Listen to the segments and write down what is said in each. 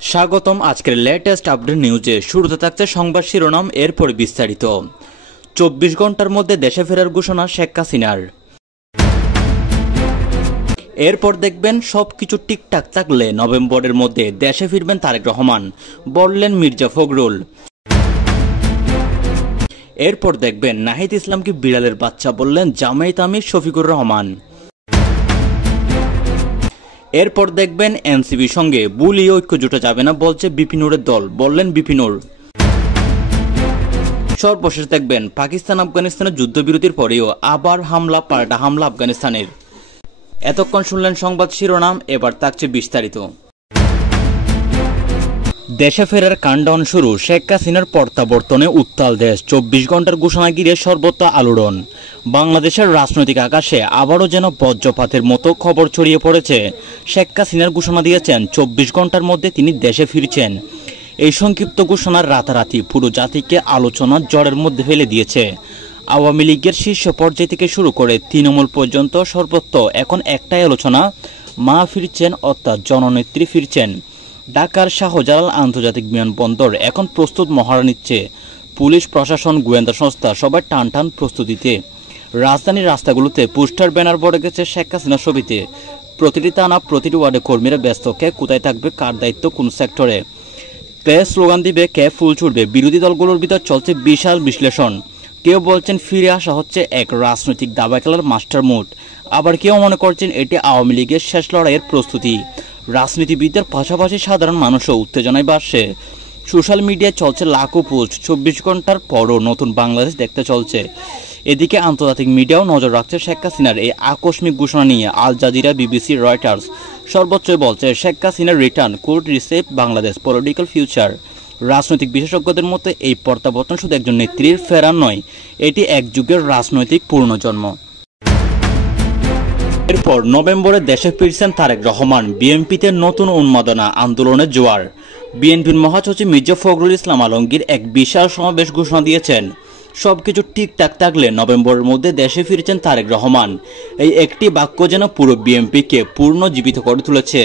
স্বাগতম আজকের latest update নিউজে। শুরুতে থাকছে সংবাদ শিরোনাম, এরপর বিস্তারিত। 24 ঘন্টার মধ্যে দেশে ফেরার ঘোষণা শেখ হাসিনার। এরপর দেখবেন সবকিছু ঠিকঠাক থাকলে নভেম্বরের মধ্যে দেশে ফিরবেন তারেক রহমান, বললেন মির্জা ফখরুল। এরপর দেখবেন নাহিদ ইসলামকে বিড়ালের বাচ্চা বললেন জামায়াত আমির শফিকুর রহমান। এরপর দেখবেন এনসিপির সঙ্গে বুলিয়ে ঐক্য জোটা যাবে না বলছে বিপিনুরের দল, বললেন বিপিনুর। সর্বশেষ দেখবেন পাকিস্তান আফগানিস্তানের যুদ্ধবিরতির পরেও আবার হামলা, পাল্টা হামলা আফগানিস্তানের। এতক্ষণ শুনলেন সংবাদ শিরোনাম, এবার থাকছে বিস্তারিত। দেশে ফেরার কাউন্টডাউন শুরু, শেখ হাসিনার প্রত্যাবর্তনে উত্তাল দেশ। 24 ঘন্টার ঘোষণা ঘিরে সর্বত্র আলোড়ন। বাংলাদেশের রাজনৈতিক আকাশে আবারও যেন বজ্রপাতের মতো খবর ছড়িয়ে পড়েছে। শেখ হাসিনার ঘোষণা দিয়েছেন 24 ঘন্টার মধ্যে তিনি দেশে ফিরছেন। এই সংক্ষিপ্ত ঘোষণার রাতারাতি পুরো জাতিকে আলোচনার ঝড়ের মধ্যে ফেলে দিয়েছে। আওয়ামী লীগের শীর্ষ পর্যায় থেকে শুরু করে তৃণমূল পর্যন্ত সর্বত্র এখন একটাই আলোচনা, মা ফিরছেন অর্থাৎ জননেত্রী ফিরছেন। ঢাকার শাহজালাল আন্তর্জাতিক বিমানবন্দর এখন প্রস্তুত মহড়া নিচ্ছে। পুলিশ প্রশাসন, গোয়েন্দা সংস্থা সবাই টান টান প্রস্তুতিতে। রাজধানীর রাস্তাগুলোতে পোস্টার ব্যানার পড়ে গেছে শেখ হাসিনার ছবিতে। প্রতিটি থানা, প্রতিটি ওয়ার্ডে কর্মীরা ব্যস্ত, কে কোথায় থাকবে, কার দায়িত্ব কোন সেক্টরে, কে স্লোগান দিবে, কে ফুল ছুটবে। বিরোধী দলগুলোর ভিতর চলছে বিশাল বিশ্লেষণ। কেউ বলছেন ফিরে আসা হচ্ছে এক রাজনৈতিক দাবা খেলার মাস্টার মুড, আবার কেউ মনে করছেন এটি আওয়ামী লীগের শেষ লড়াইয়ের প্রস্তুতি। রাজনীতিবিদদের পাশাপাশি সাধারণ মানুষও উত্তেজনায় বাড়ছে। সোশ্যাল মিডিয়ায় চলছে লাখো পোস্ট, 24 ঘন্টার পরও নতুন বাংলাদেশ দেখতে চলছে। এদিকে আন্তর্জাতিক মিডিয়াও নজর রাখছে শেখ হাসিনার এই আকস্মিক ঘোষণা নিয়ে। আল জাজিরা, বিবিসি, রয়টার্স সর্বোচ্চই বলছে শেখ হাসিনার return could Recep Bangladesh political future. রাজনৈতিক বিশেষজ্ঞদের মতে এই প্রত্যাবর্তন শুধু একজন নেত্রীর ফেরার নয়, এটি এক যুগের রাজনৈতিক পুনর্জন্ম। এরপর নভেম্বরে দেশে ফিরছেন তারেক রহমান। বিএনপিতে নতুন উন্মাদনা, আন্দোলনের জোয়ার। বিএনপির মহাসচিব মির্জা ফখরুল ইসলাম আলমগীর এক বিশাল সমাবেশ ঘোষণা দিয়েছেন। সবকিছু ঠিকঠাক থাকলে নভেম্বরের মধ্যে দেশে ফিরছেন তারেক রহমান। এই একটি বাক্য যেন পুরো বিএনপিকে পুনর্জীবিত করে তুলেছে।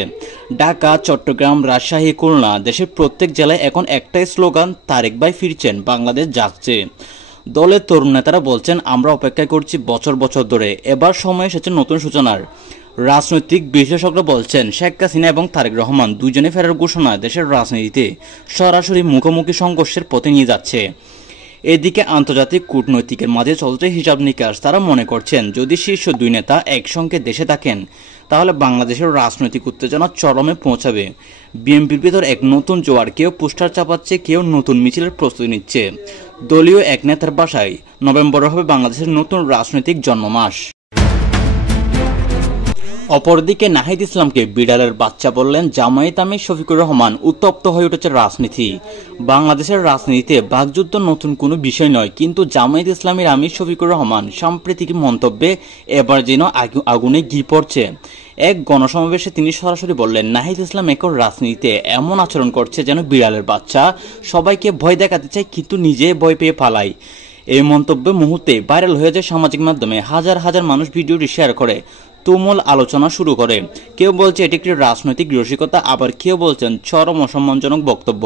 ঢাকা, চট্টগ্রাম, রাজশাহী, খুলনা, দেশের প্রত্যেক জেলায় এখন একটাই স্লোগান, তারেক ভাই ফিরছেন, বাংলাদেশ জাগছে। দলের তরুণ নেতারা বলছেন আমরা অপেক্ষা করছি বছর বছর ধরে, এবার সময় এসেছে নতুন সূচনার। রাজনৈতিক বিশেষজ্ঞরা বলছেন শেখ হাসিনা এবং তারেক রহমান দুজনে ফেরার ঘোষণা দেশের রাজনীতিতে সরাসরি মুখোমুখি সংঘর্ষের পথে নিয়ে যাচ্ছে। এদিকে আন্তর্জাতিক কূটনৈতিকের মাঝে চলছে হিসাব নিকাশ। তারা মনে করছেন যদি শীর্ষ দুই নেতা একসঙ্গে দেশে থাকেন তাহলে বাংলাদেশের রাজনৈতিক উত্তেজনা চরমে পৌঁছাবে। বিএনপির ভিতর এক নতুন জোয়ার, কেউ পোস্টার চাপাচ্ছে, কেউ নতুন মিছিলের প্রস্তুতি নিচ্ছে। দলীয় এক নেতার বাসায় নভেম্বরে হবে বাংলাদেশের নতুন রাজনৈতিক জন্মমাস। অপরদিকে নাহিদ ইসলামকে বিড়ালের বাচ্চা বললেন জামায়াত আমির শফিকুর রহমান। উত্তপ্ত হয়ে উঠেছে রাজনীতি। বাংলাদেশের রাজনীতিতে বাকযুদ্ধ নতুন কোনো বিষয় নয়, কিন্তু জামায়াত ইসলামের আমির শফিকুর রহমান সাম্প্রতিক মন্তব্যে এবার যেন আগুনে ঘি পড়ছে। এক গণসমাবেশে তিনি সরাসরি বললেন নাহিদ ইসলাম এখন রাজনীতিতে এমন আচরণ করছে যেন বিড়ালের বাচ্চা, সবাইকে ভয় দেখাতে চায় কিন্তু নিজে ভয় পেয়ে পালায়। এই মন্তব্য মুহূর্তে ভাইরাল হয়ে যায় সামাজিক মাধ্যমে। হাজার হাজার মানুষ ভিডিওটি শেয়ার করে তুমুল আলোচনা শুরু করে। কেউ বলছে এটি একটি রাজনৈতিক রসিকতা, আবার কেউ বলছেন চরম অসম্মানজনক বক্তব্য।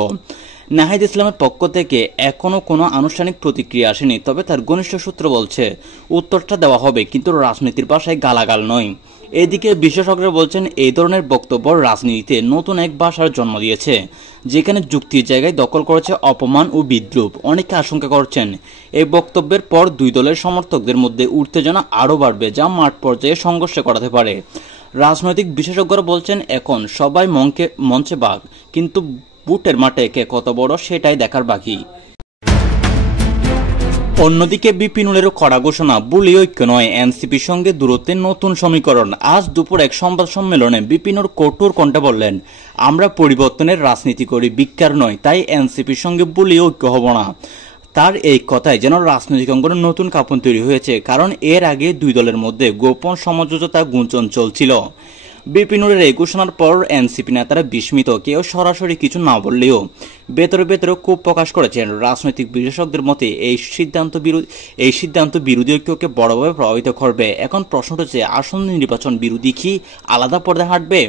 নাহিদ ইসলামের পক্ষ থেকে এখনো কোনো আনুষ্ঠানিক প্রতিক্রিয়া আসেনি, তবে তার ঘনিষ্ঠ সূত্র বলছে উত্তরটা দেওয়া হবে, কিন্তু রাজনীতির ভাষায় গালাগাল নয়। এদিকে বিশেষজ্ঞরা বলছেন এই ধরনের বক্তব্য রাজনীতিতে নতুন এক ভাষার জন্ম দিয়েছে, যেখানে যুক্তির জায়গায় দখল করেছে অপমান ও বিদ্রুপ। অনেকে আশঙ্কা করছেন এই বক্তব্যের পর দুই দলের সমর্থকদের মধ্যে উত্তেজনা আরও বাড়বে, যা মাঠ পর্যায়ে সংঘর্ষে করাতে পারে। রাজনৈতিক বিশেষজ্ঞরা বলছেন এখন সবাই মঞ্চে বাঘ, কিন্তু বুটের মাঠে কে কত বড় সেটাই দেখার বাকি। অন্যদিকে বিপিনুরেরও কড়া ঘোষণা, বুলি ঐক্য নয়, এনসিপির সঙ্গে দূরত্বের নতুন সমীকরণ। আজ দুপুর এক সংবাদ সম্মেলনে বিপিনুর কঠোর কণ্ঠে বললেন আমরা পরিবর্তনের রাজনীতি করি, বিজ্ঞান নয়, তাই এনসিপির সঙ্গে বুলি ঐক্য হব না। তার এই কথায় যেন রাজনৈতিক অঙ্গনে নতুন কাঁপন তৈরি হয়েছে, কারণ এর আগে দুই দলের মধ্যে গোপন সমঝোতা গুঞ্জন চলছিল। বিপিনুরের এই ঘোষণার পর এনসিপি নেতারা বিস্মিত, কেউ সরাসরি কিছু না বললেও ভেতরে ভেতরে ক্ষোভ প্রকাশ করেছেন। রাজনৈতিক বিশেষজ্ঞদের মতে এই সিদ্ধান্ত বিরোধী ঐক্যকে বড়ভাবে প্রভাবিত করবে। এখন প্রশ্নটা হচ্ছে আসন্ন নির্বাচন বিরোধী কি আলাদা পর্দায় হাঁটবে?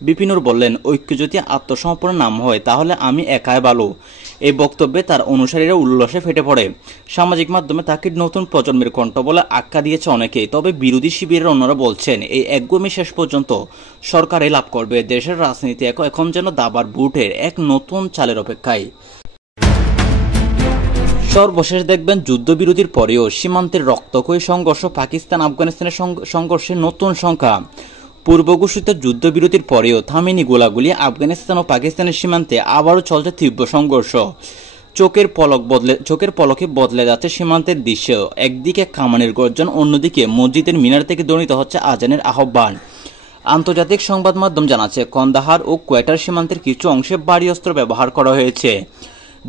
বিপিনুর বললেন, ঐক্য যদি আত্মসমর্পণের নাম হয় তাহলে আমি একাই ভালো। এই বক্তব্যে তার অনুসারীরা উল্লাসে ফেটে পড়ে। সামাজিক মাধ্যমে তাকে নতুন প্রজন্মের কণ্ঠ বলে আখ্যা দিয়েছে অনেকেই। তবে বিরোধী শিবিরের অন্যরা বলছেন, এই একগুমি শেষ পর্যন্ত সরকারই লাভ করবে। দেশের রাজনীতি এখন যেন দাবার বুটের এক নতুন চালের অপেক্ষায়। সর্বশেষ দেখবেন, যুদ্ধবিরতির পরেও সীমান্তের রক্তক্ষয়ী সংঘর্ষ, পাকিস্তান আফগানিস্তানের সংঘর্ষের নতুন সংখ্যা। পূর্ব ঘোষিত যুদ্ধবিরতির পরেও থামেনি গোলাগুলি। আফগানিস্তান ও পাকিস্তানের সীমান্তে আবারও চলছে তীব্র সংঘর্ষ। চোখের পলকে বদলে যাচ্ছে সীমান্তের দৃশ্য। একদিকে কামানের গর্জন, অন্যদিকে মসজিদের মিনার থেকে ধ্বনিত হচ্ছে আজানের আহ্বান। আন্তর্জাতিক সংবাদ মাধ্যম জানাচ্ছে, কন্দাহার ও কোয়েটার সীমান্তের কিছু অংশে ভারী অস্ত্র ব্যবহার করা হয়েছে।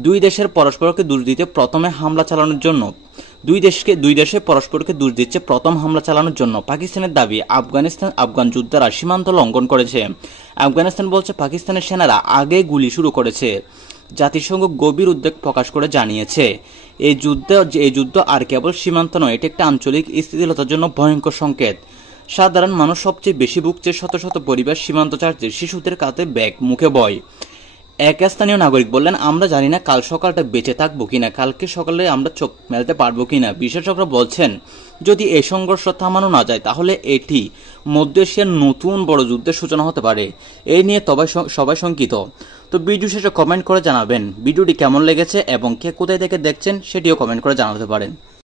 দুই দেশের পরস্পরকে দোষ দিতে প্রথমে হামলা চালানোর জন্য প্রথম হামলা চালানোর জন্য পাকিস্তানের দাবি, আফগান যোদ্ধারা সীমান্ত লঙ্ঘন করেছে। আফগানিস্তান বলছে পাকিস্তানের সেনারা আগে গুলি শুরু করেছে। জাতিসংঘ গভীর উদ্বেগ প্রকাশ করে জানিয়েছে, এই যুদ্ধ আর কেবল সীমান্ত নয়, এটি একটা আঞ্চলিক স্থিতিশীলতার জন্য ভয়ঙ্কর সংকেত। সাধারণ মানুষ সবচেয়ে বেশি ভুগছে, শত শত পরিবার সীমান্ত ছাড়ছে, শিশুদের কাঁধে ব্যাগ, মুখে ভয়। এক স্থানীয় নাগরিক বললেন, আমরা জানি না কাল সকালটা বেঁচে থাকবো কিনা, কালকে সকালে আমরা চোখ মেলতে পারবো কিনা। বিশেষজ্ঞরা বলছেন, যদি এই সংঘর্ষ থামানো না যায় তাহলে এটি মধ্য এশিয়ার নতুন বড় যুদ্ধের সূচনা হতে পারে। এই নিয়ে সবাই শঙ্কিত। তো ভিডিও শেষে কমেন্ট করে জানাবেন ভিডিওটি কেমন লেগেছে এবং কে কোথায় থেকে দেখছেন সেটিও কমেন্ট করে জানাতে পারেন।